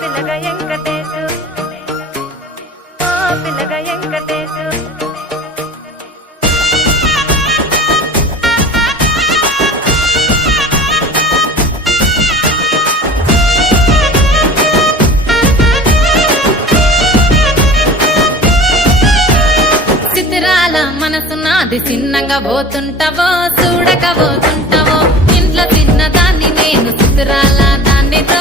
పిల్లగా వెంకటేశు ఓ పిల్లగా వెంకటేశు చిత్రాల మనసు నాది చిన్నగా పోతుంటావో చూడక పోతుంటావో ఇంట్లో చిన్నదాన్ని నేను చిత్రాల దాన్నితో